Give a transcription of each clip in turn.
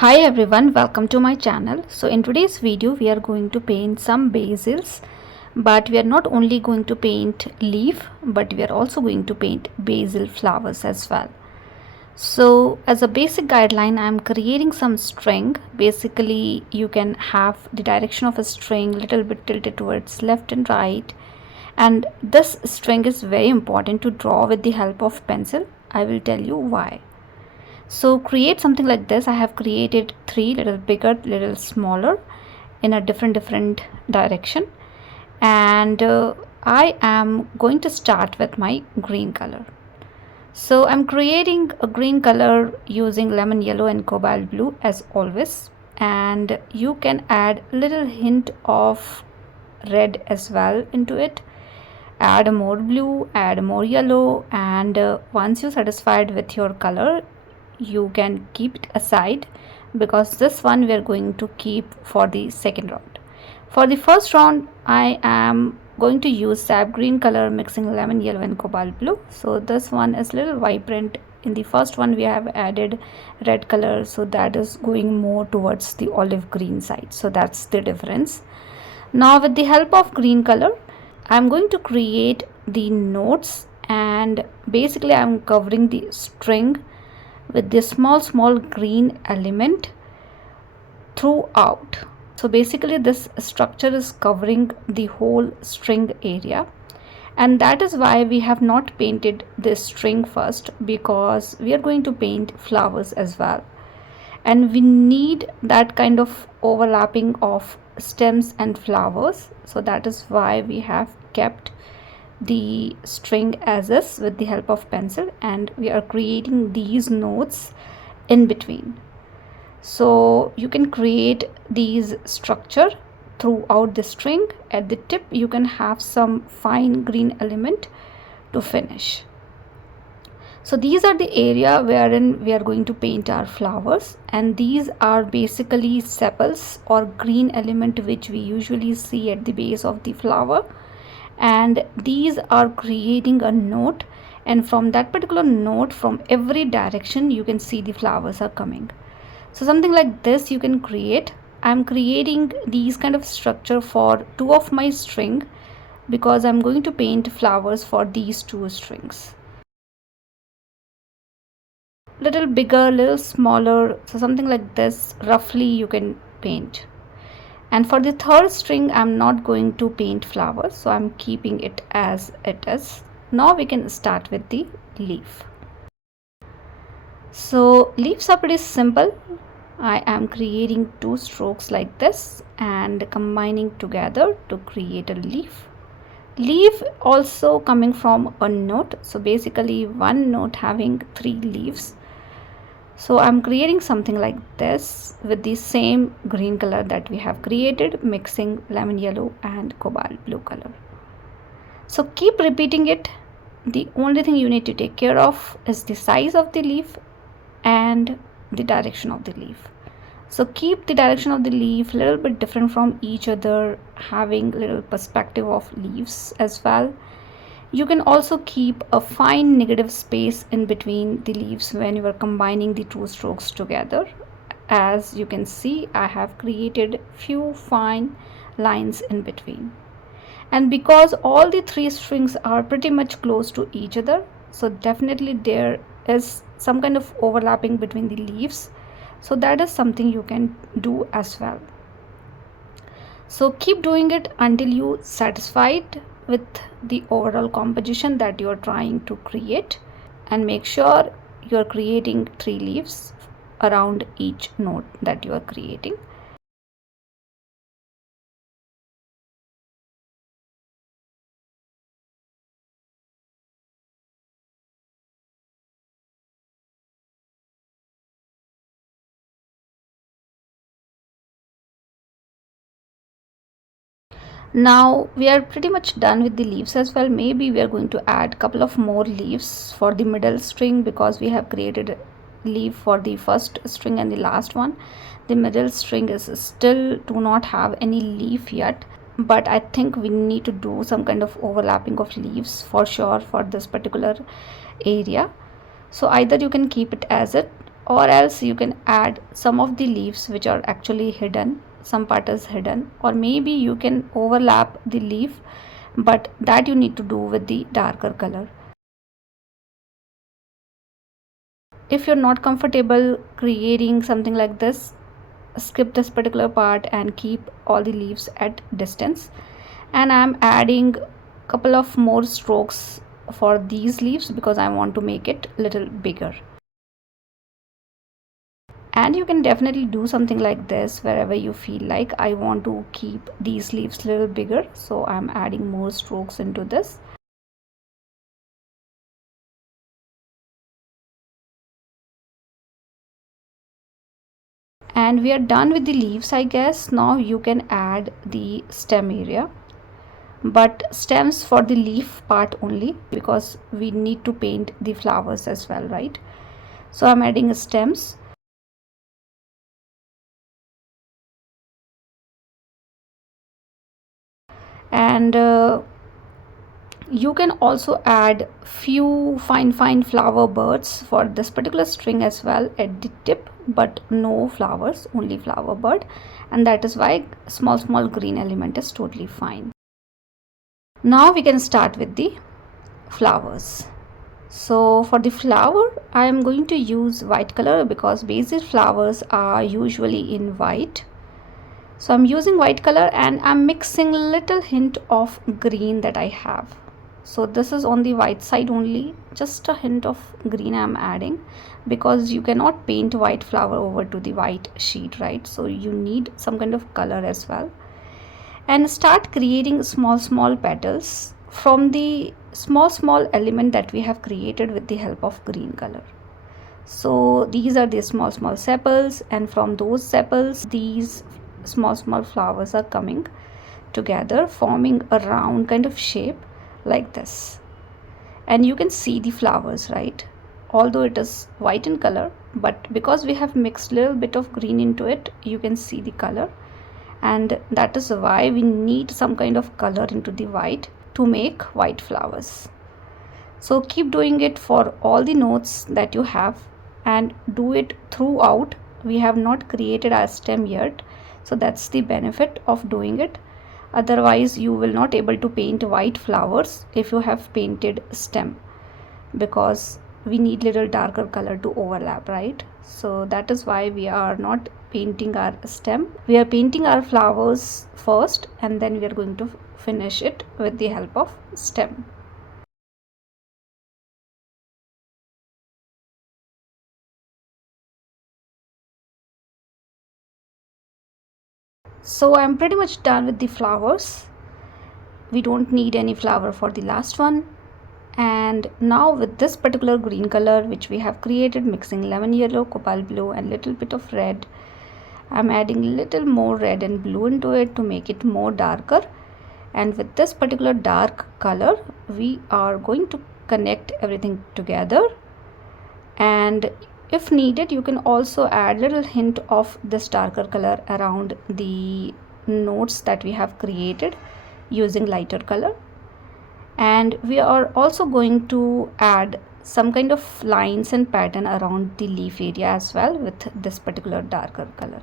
Hi everyone, welcome to my channel. So in today's video we are going to paint some basils, but we are not only going to paint leaf, but we are also going to paint basil flowers as well. So as a basic guideline, I am creating some string. Basically you can have the direction of a string little bit tilted towards left and right, and this string is very important to draw with the help of pencil. I will tell you why. So create something like this. I have created three, little bigger, little smaller, in a different direction, and I am going to start with my green color. So I'm creating a green color using lemon yellow and cobalt blue as always, and you can add a little hint of red as well into it. Add more blue, add more yellow, and once you're satisfied with your color, you can keep it aside, because this one we are going to keep for the second round. For the first round I am going to use sap green color mixing lemon yellow and cobalt blue. So this one is a little vibrant. In the first one we have added red color, so that is going more towards the olive green side, so that's the difference. Now with the help of green color I'm going to create the notes, and basically I'm covering the string with this small green element throughout. So basically this structure is covering the whole string area, and that is why we have not painted this string first, because we are going to paint flowers as well, and we need that kind of overlapping of stems and flowers. So that is why we have kept the string as is with the help of pencil, and we are creating these notes in between. So you can create these structure throughout the string. At the tip you can have some fine green element to finish. So these are the area wherein we are going to paint our flowers, and these are basically sepals or green element which we usually see at the base of the flower, and these are creating a note, and from that particular note, from every direction you can see the flowers are coming. So something like this you can create. I'm creating these kind of structure for two of my string, because I'm going to paint flowers for these two strings. Little bigger, little smaller, so something like this roughly you can paint. And for the third string I'm not going to paint flowers, so I'm keeping it as it is. Now we can start with the leaf. So leaves are pretty simple. I am creating two strokes like this and combining together to create a leaf. Leaf also coming from a note, so basically one note having three leaves. So I'm creating something like this with the same green color that we have created, mixing lemon yellow and cobalt blue color. So keep repeating it. The only thing you need to take care of is the size of the leaf and the direction of the leaf. So keep the direction of the leaf a little bit different from each other, having little perspective of leaves as well. You can also keep a fine negative space in between the leaves when you are combining the two strokes together. As you can see, I have created few fine lines in between. And because all the three strings are pretty much close to each other, so definitely there is some kind of overlapping between the leaves. So that is something you can do as well. So keep doing it until you satisfied with the overall composition that you are trying to create, and make sure you are creating three leaves around each note that you are creating. Now we are pretty much done with the leaves as well. Maybe we are going to add a couple of more leaves for the middle string, because we have created a leaf for the first string and the last one. The middle string is still do not have any leaf yet, but I think we need to do some kind of overlapping of leaves for sure for this particular area. So either you can keep it as it or else you can add some of the leaves which are actually hidden, some part is hidden, or maybe you can overlap the leaf, but that you need to do with the darker color. If you're not comfortable creating something like this, skip this particular part and keep all the leaves at distance. And I'm adding couple of more strokes for these leaves because I want to make it little bigger. And you can definitely do something like this wherever you feel like. I want to keep these leaves a little bigger, so I'm adding more strokes into this. And we are done with the leaves, I guess. Now you can add the stem area, but stems for the leaf part only because we need to paint the flowers as well, right? So I'm adding stems. And you can also add few fine flower birds for this particular string as well at the tip, but no flowers, only flower bird, and that is why small green element is totally fine. Now we can start with the flowers. So for the flower I am going to use white color because basil flowers are usually in white. So I'm using white color and I'm mixing little hint of green that I have. So this is on the white side only, just a hint of green I'm adding because you cannot paint white flower over to the white sheet, right? So you need some kind of color as well. And start creating small petals from the small element that we have created with the help of green color. So these are the small sepals, and from those sepals these small flowers are coming together, forming a round kind of shape like this. And you can see the flowers, right? Although it is white in color, but because we have mixed little bit of green into it, you can see the color, and that is why we need some kind of color into the white to make white flowers. So keep doing it for all the notes that you have and do it throughout. We have not created our stem yet, so that's the benefit of doing it. Otherwise you will not able to paint white flowers if you have painted stem, because we need little darker color to overlap, right? So that is why we are not painting our stem. We are painting our flowers first and then we are going to finish it with the help of stem. So I'm pretty much done with the flowers. We don't need any flower for the last one. And now with this particular green color which we have created, mixing lemon yellow, copal blue and little bit of red, I'm adding little more red and blue into it to make it more darker. And with this particular dark color we are going to connect everything together, and if needed you can also add little hint of this darker color around the notes that we have created using lighter color. And we are also going to add some kind of lines and pattern around the leaf area as well with this particular darker color.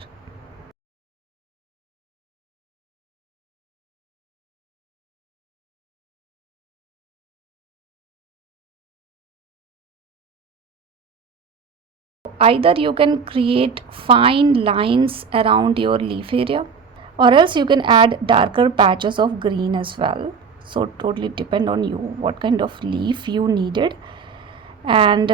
Either you can create fine lines around your leaf area, or else you can add darker patches of green as well. So totally depend on you what kind of leaf you needed. And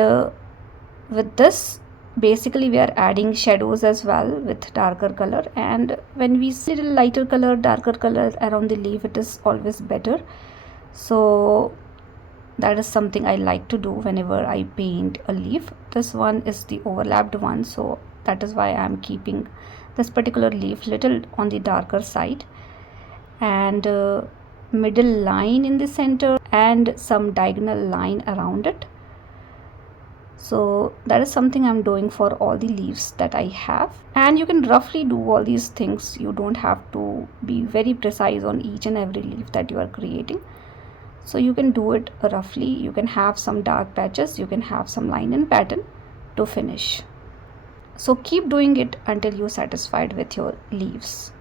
with this basically we are adding shadows as well with darker color, and when we see lighter color, darker color around the leaf, it is always better. So that is something I like to do whenever I paint a leaf. This one is the overlapped one, so that is why I am keeping this particular leaf little on the darker side, and middle line in the center and some diagonal line around it. So that is something I'm doing for all the leaves that I have, and you can roughly do all these things. You don't have to be very precise on each and every leaf that you are creating. So you can do it roughly. You can have some dark patches, you can have some line and pattern to finish. So keep doing it until you're satisfied with your leaves.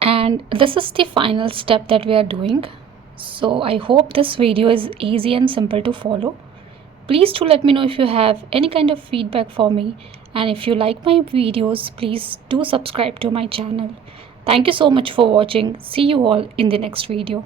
And this is the final step that we are doing. So I hope this video is easy and simple to follow. Please do let me know if you have any kind of feedback for me, and if you like my videos, please do subscribe to my channel. Thank you so much for watching. See you all in the next video.